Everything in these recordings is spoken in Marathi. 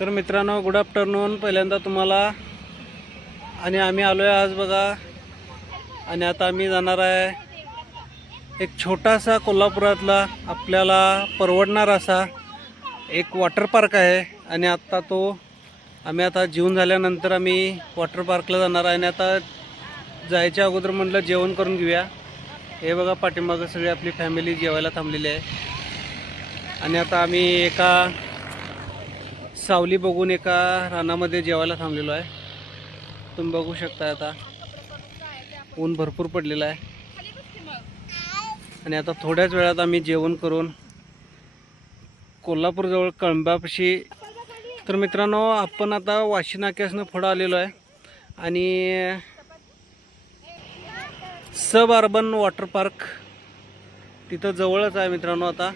तर मित्रांनो गुड आफ्टरनून पहिल्यांदा तुम्हाला आणि आम्ही आलो आहे आज बघा. आणि आता आम्ही जाणार आहे एक छोटासा कोल्हापुरातला आपल्याला परवडणार असा एक वॉटर पार्क आहे. आणि आत्ता तो आम्ही आता जेवण झाल्यानंतर आम्ही वॉटर पार्कला जाणार आहे. आणि आता जायच्या अगोदर म्हटलं जेवण करून घेऊया. हे बघा पाठीमागं सगळी आपली फॅमिली जेवायला थांबलेली आहे. आणि आता आम्ही एका सावली बघून एका रानामध्ये जेवायला थांबलेलो आहे. तुम्ही बघू शकता आता. ऊन भरपूर पडलेलं आहे. आणि आता थोड्याच वेळात आम्ही जेवण करून कोल्हापूरजवळ कळंबापाशी. तर मित्रांनो आपण आता वाशी नाक्यासनं पुढं आलेलो आहे. आणि सब अर्बन वॉटर पार्क तिथं जवळच आहे मित्रांनो आता.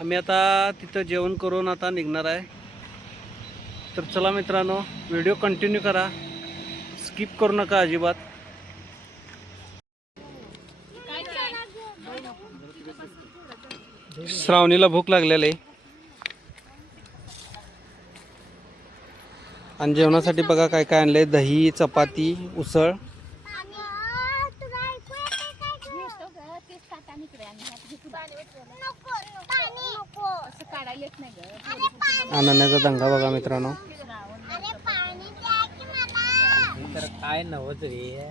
आम्ही आता तिथं जेवण करून आता निघणार आहे. तर चला मित्रांनो व्हिडिओ कंटिन्यू करा. स्किप करू नका अजिबात. श्रावणीला भूक लागलेली. आहे आणि जेवणासाठी बघा काय काय आणलंय. दही चपाती उसळ. अनन्याचा दंगा बघा मित्रांनो तर काय नव्हत रे.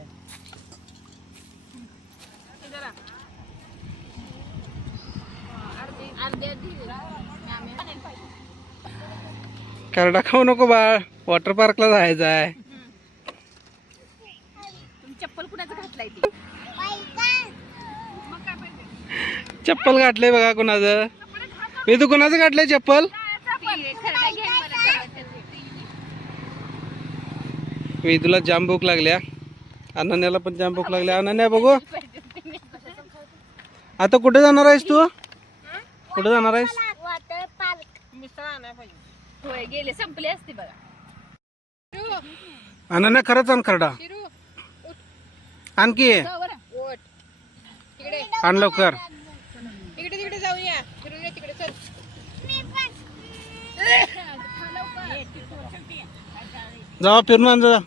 करडा खाऊ नको बाळ. वॉटर पार्कला जायचं आहे. चप्पल कुणाचं घातलाय ती? चप्पल गाठलंय बघा कुणाचं. मी तू कुणाचं गाठलंय चप्पल खरडा घे मला खरडा मी तुला जाम भूक लागल्या. अनन्याला पण जाम भूक लागल्या. अनन्या बघू. आता कुठे जाणार आहेस तू? कुठे जाणार आहेस? गेले संपले असते बघा अनन्या खरंच आण खरडा. आणखी आण लवकर. इकडे तिकडे जाऊया फिरूया तिकडे चल जावा फिरून आण जा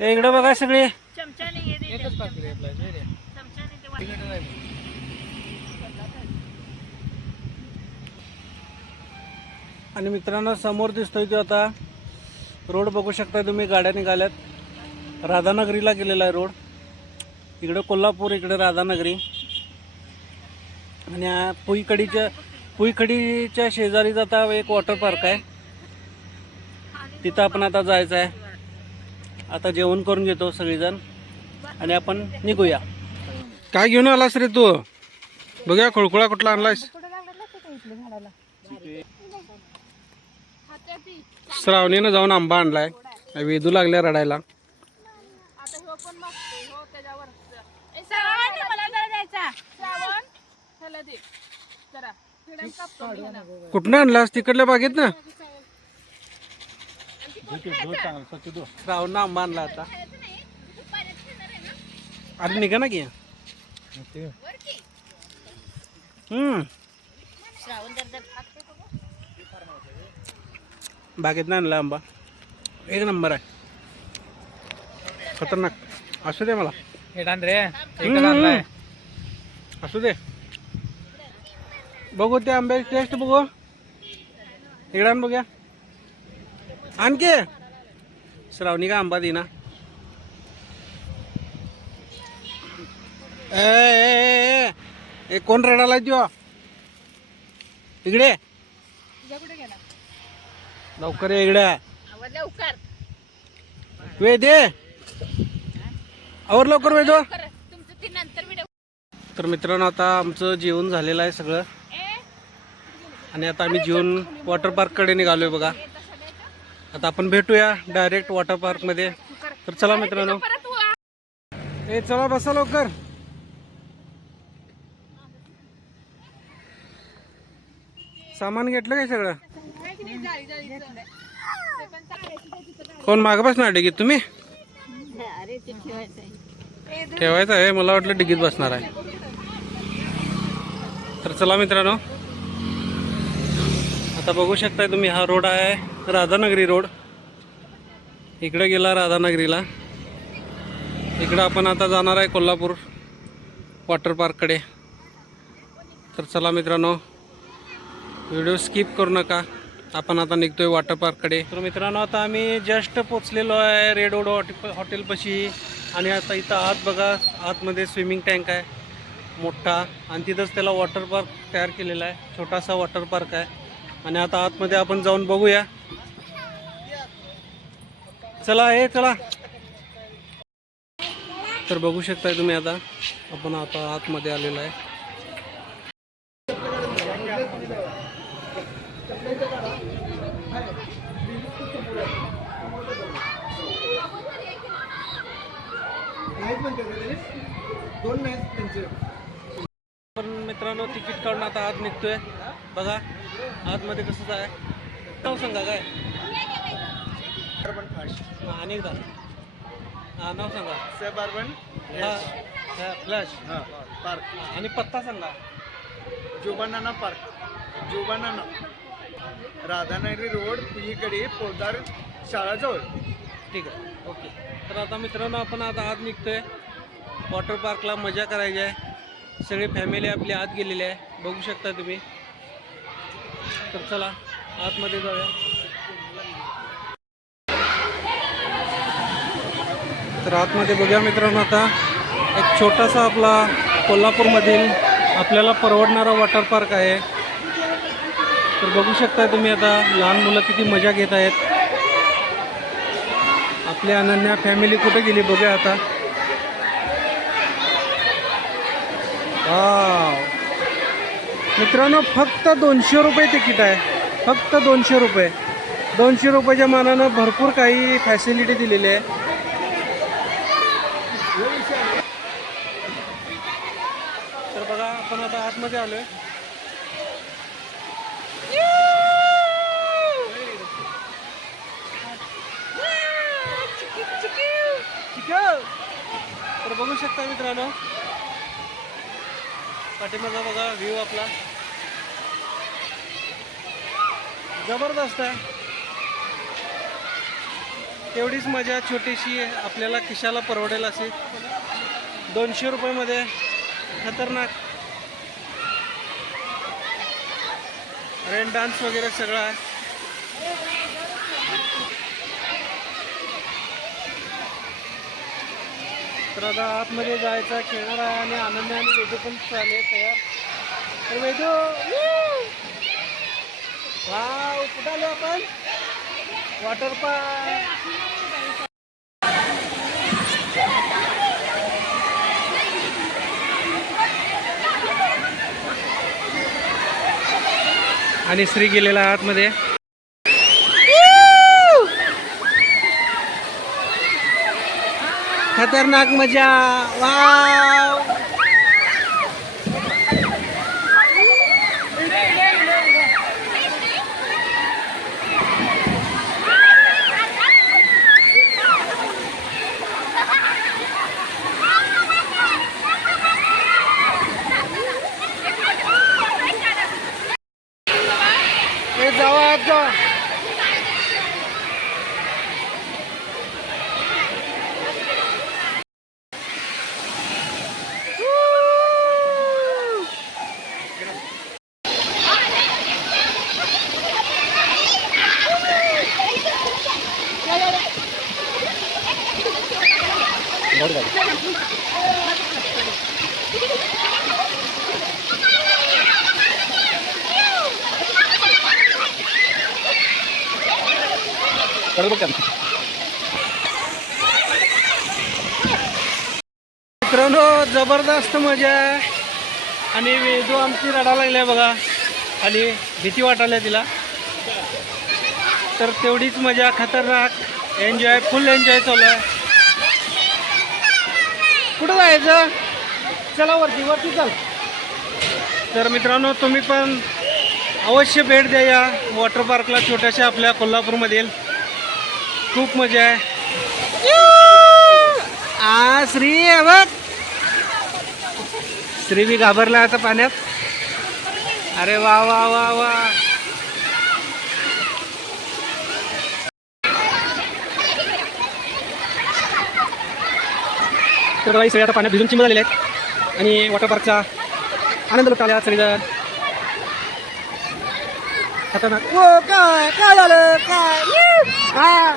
इकडे बघा सगळे. आणि मित्रांनो समोर दिसतोय तो आता. रोड बघू शकता तुम्ही गाड्या निघाल्यात. राधानगरीला गेलेला आहे रोड. इकडे कोल्हापूर इकडे राधानगरी. आणि पुईकडीच्या पुईकडीच्या शेजारीच आता एक वॉटर पार्क आहे. तिथं आपण आता जायचं आहे. आता जेवण करून घेतो सगळेजण. आणि आपण निघूया. काय घेऊन आलास रे तू? बघूया खुळखुळा कुठला आणलायस? श्रावणीनं जाऊन आंबा आणलाय. वेदू लागल्या रडायला. कुठनं आणलास? तिकडल्या बागेत ना श्रावण आंबा आणला आता. अरे निघा ना की. हम्म. बागेत आणला आंबा. एक नंबर आहे. खतरनाक. असू दे मला. हे रे. असू दे. बघू त्या आंब्याची टेस्ट बघू. इकडे आण बघूया. आणखी? श्रावणी का आंबा देना? ए, ए, ए, ए, कोण रडायला त्यो इकडे. लवकर ये इकडे. लवकर. वे दे. आवर लवकर वेदो तुमचं ते नंतर व्हिडिओ तर मित्रांनो आता आमचं जेवण झालेलं आहे सगळं. आणि आता आम्ही जेवण वॉटर पार्ककडे निघालोय बघा. आता आपण भेटूया डायरेक्ट वॉटर पार्कमध्ये तर चला मित्रांनो. ए चला बसा लवकर. सामान घेतलं काय सगळं? कोण मागं बसणार डिगीत? तुम्ही? ठेवायचं आहे मला वाटलं डिगीत बसणार आहे. तर चला मित्रांनो. आता बघू शकताय तुम्ही हा रोड आहे. राधानगरी रोड. इकडे गेला राधानगरीला. इकडं आपण आता जाणार आहे कोल्हापूर वॉटर पार्ककडे. तर चला मित्रांनो व्हिडिओ स्किप करू नका. आपण आता निघतोय वॉटर पार्ककडे. तर मित्रांनो आता आम्ही जस्ट पोचलेलो आहे रेड रोड हॉटेल हॉटेलपाशी. आणि आता इथं आत बघा आतमध्ये स्विमिंग टँक आहे मोठा. आणि तिथंच त्याला वॉटर पार्क तयार केलेला आहे. छोटासा वॉटर पार्क आहे. आणि आता आतमध्ये आपण जाऊन बघूया. चला हे चला. तर बघू शकताय तुम्ही आता. आपण आता आतमध्ये आलेलो आहे. पण मित्रांनो तिकीट काढून आता आत निघतोय. बघा आतमध्ये कसं आहे नाव सांगा काय? हा, आणि एकदा हा नाव सांगा. सबर्बन हा फ्लॅश. हां पार्क. आणि पत्ता सांगा. जुबानाना पार्क. जुबानाना. राधानगरी रोड पुईकडे पोदार शाळाजवळ ठीक आहे. ओके. तर आता मित्रांनो आपण आता आत निघतोय. वॉटर पार्कला मजा करायची आहे. सगळी फॅमिली आपली आत गेलेली आहे. बघू शकता तुम्ही. तर चला आतमध्ये जाऊया. तर आतमध्ये बघूया मित्रांनो आता एक छोटासा आपला कोल्हापूरमधील आपल्याला परवडणारा वॉटर पार्क आहे. तर बघू शकता तुम्ही आता लहान मुलं किती मजा घेत आहेत. आपली अनन्या फॅमिली कुठे गेली बघूया आता. हा मित्रांनो फक्त दोनशे रुपये तिकीट आहे. फक्त दोनशे रुपये. दोनशे रुपयाच्या मानानं भरपूर काही फॅसिलिटी दिलेली आहे. तर बघा आपण आता आतमध्ये आलोय. तर बघू शकता मित्रांनो पाठीमागा बघा व्ह्यू आपला. जबरदस्त आहे. तेवढीच मजा छोटीशी आपल्याला खिशाला परवडेल असे दोनशे रुपयामध्ये. खतरनाक. रेन डान्स वगैरे सगळं आहे. तर आता आतमध्ये जायचं खेळणार आहे आणि आनंद आणि वेदू पण चालले तयार. तर वेदू वाव कुठं आलो आपण? वॉटर पार्क आणि श्री गेलेला आतमध्ये. खतरनाक मजा. वा हे जावा आत जा मित्रांनो जबरदस्त मजा आहे. आणि वेदू आमची रडा लागल्या बघा. आणि भीती वाटायला तिला. तर तेवढीच मजा खतरनाक एन्जॉय फुल एन्जॉय चालू आहे. कुठं जायचं? चला वरती वरती चल. तर मित्रांनो तुम्ही पण अवश्य भेट द्या या वॉटर पार्कला छोट्याशा आपल्या कोल्हापूरमधील. खूप मजा आहे. आ श्री बघ. श्री बी घाबरला आता पाण्यात. अरे वा वा वा वा. तर बघा सगळे आता पाण्यात भिजून चिंब झालेले आहेत. आणि वॉटर पार्कचा आनंद लुटता आल्या सगळेजण. खतरनाक. हो, काय काय झालं? काय यू! आ!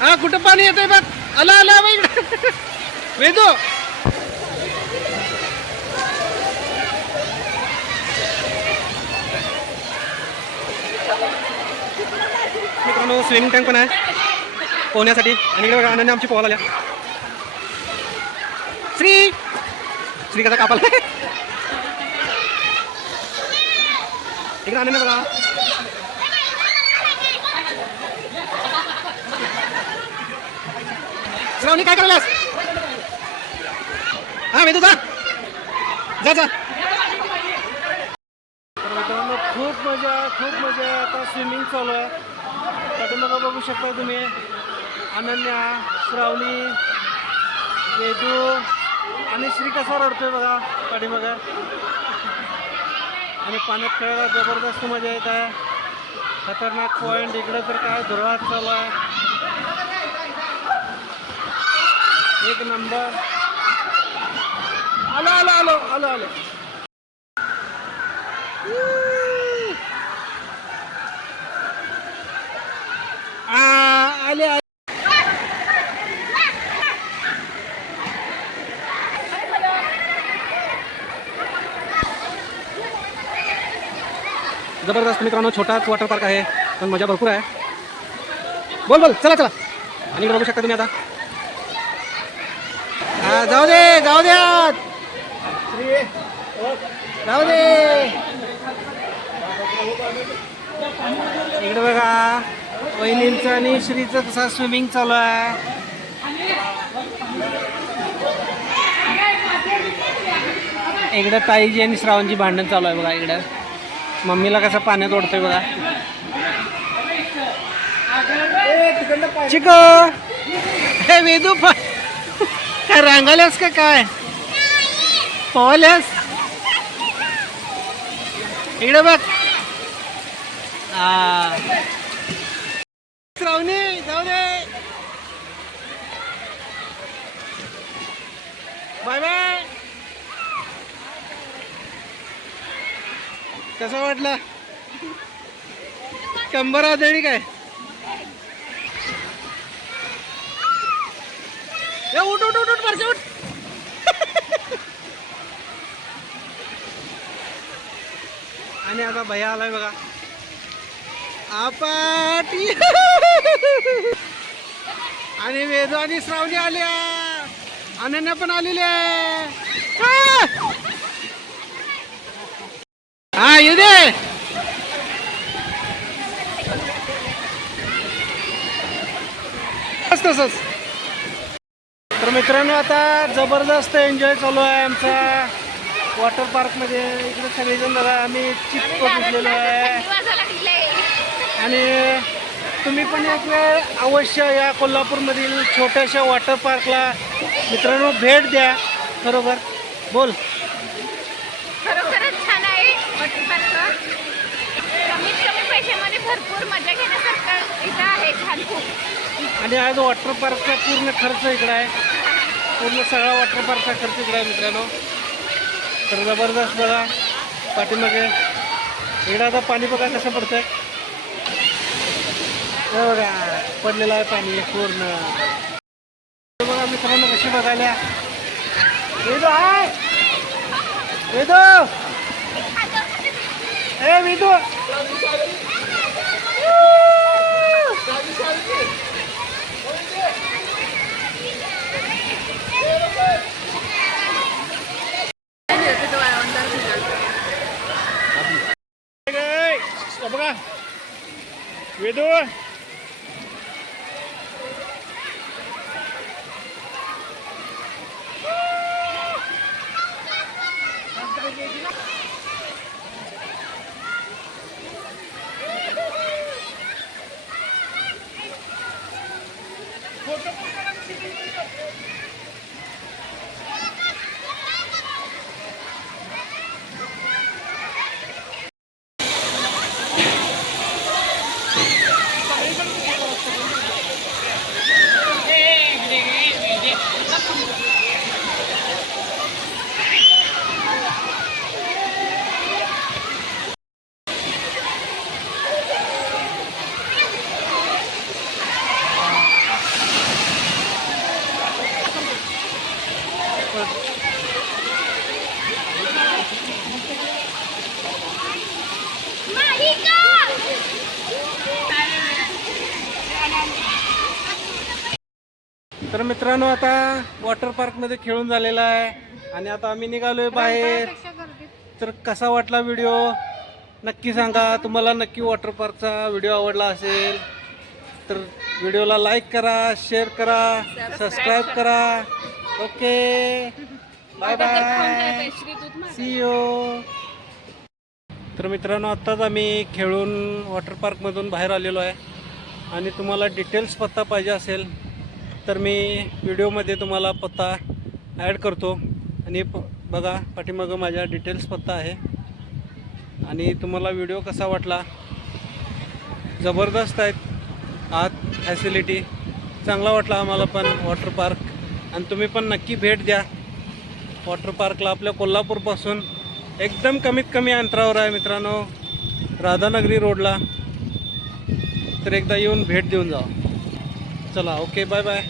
हा कुठं पाणी येतंय बघ आला आला बघ इकडं. वेदू मित्रांनो स्विमिंग टँक पण आहे पोहण्यासाठी आणि इकडे बघा अनन्या आमची पोहायला आल्या श्री श्री कसा कापाल इकडे अनन्या बघा श्रावणी काय करायलास? हा वेदू जा. जा जा. मित्रांनो खूप मजा खूप मजा. आहे आता स्विमिंग चालू आहे. पाठीमागं बघू शकता तुम्ही. अनन्या श्रावणी वेदू आणि श्री कसा रडतोय बघा पाठीमागं. आणि पाण्यात खेळायला जबरदस्त मजा येत आहे. खतरनाक पॉईंट इकडं तर काय धुरात चालू आहे. एक नंबर. आलो आलो आलो आलो आलो. आ, आले आले. जबरदस्त मित्रांनो छोटाच वॉटर पार्क आहे पण मजा भरपूर आहे. बोल बोल चला चला. आणि बघू शकता तुम्ही आता. जाऊ दे जाऊ दे आत. जाऊ दे. इकडे बघा वहिनींचं आणि श्रीचं कसा स्विमिंग चालू आहे. इकडे ताईजी आणि श्रावणची भांडण चालू आहे बघा इकडं. मम्मीला कसं पाण्यात ओढतोय बघा. चिक. हे वेदू पा काय रांगाल्यास का काय? पोहल्यास? इकडे बघ. श्रावणी जाऊ दे. Bye bye. कसं वाटलं? कंबर आदळी काय? ए, उठ उठ उठ उठ वरचे उठ. आणि आता भैया आलाय बघा. आपाटी. आणि वेदू आणि श्रावणी आल्या. अनन्या पण आलेल्या हा येऊ दे. तसंच मित्रांनो आता जबरदस्त एन्जॉय चालू आहे आमचा वॉटर पार्कमध्ये इकडे सगळेजण जरा आम्ही चिप्प घेतलेलो आहे. आणि तुम्ही पण एक वेळ अवश्य या कोल्हापूरमधील छोट्याशा वॉटर पार्कला मित्रांनो भेट द्या. बरोबर? बोल. खरोखरच छान आहे वॉटर पार्क. कमीत कमी पैशामध्ये भरपूर मजा घेण्यासारखं इथं आहे छान खूप. आणि आज वॉटर पार्कचा पूर्ण खर्च इकडे आहे. पूर्ण सगळा वॉटर पार्कचा खर्च इकडे आहे मित्रांनो. तर जबरदस्त बघा पाठीमागे. इकडे आता पाणी बघा कसं पडतंय. हे बघा पडलेलं आहे पाणी पूर्ण. बघा मित्रांनो कशी बघायला. वेदू आहे वेदू! ए वेदू! Веду. मित्रांनो आता वॉटर पार्कमध्ये खेळून झालेला आहे. आणि आता आम्ही निघालोय बाहेर. तर कसा वाटला व्हिडिओ नक्की सांगा. तुम्हाला नक्की वॉटर पार्कचा व्हिडिओ आवडला असेल तर व्हिडिओला लाईक करा शेअर करा सबस्क्राईब करा. Okay bye bye see you तर मित्रांनो आत्ताच आम्ही खेळून वॉटर पार्कमधून बाहेर आलेलो आहे. आणि तुम्हाला डिटेल्स पत्ता पाहिजे असेल तर मी व्हिडिओमध्ये तुम्हाला पत्ता ॲड करतो. आणि प बघा पाठीमागं माझ्या डिटेल्स पत्ता आहे. आणि तुम्हाला व्हिडिओ कसा वाटला? जबरदस्त आहेत. आत फॅसिलिटी चांगला वाटला आम्हाला पण वॉटर पार्क आणि तुम्ही पण नक्की भेट द्या. वॉटर पार्कला आपल्या कोल्हापूरपासून एकदम कमीत कमी अंतरावर आहे मित्रांनो. राधानगरी रोडला तर एकदा येऊन भेट देऊन जा चला ओके बाय बाय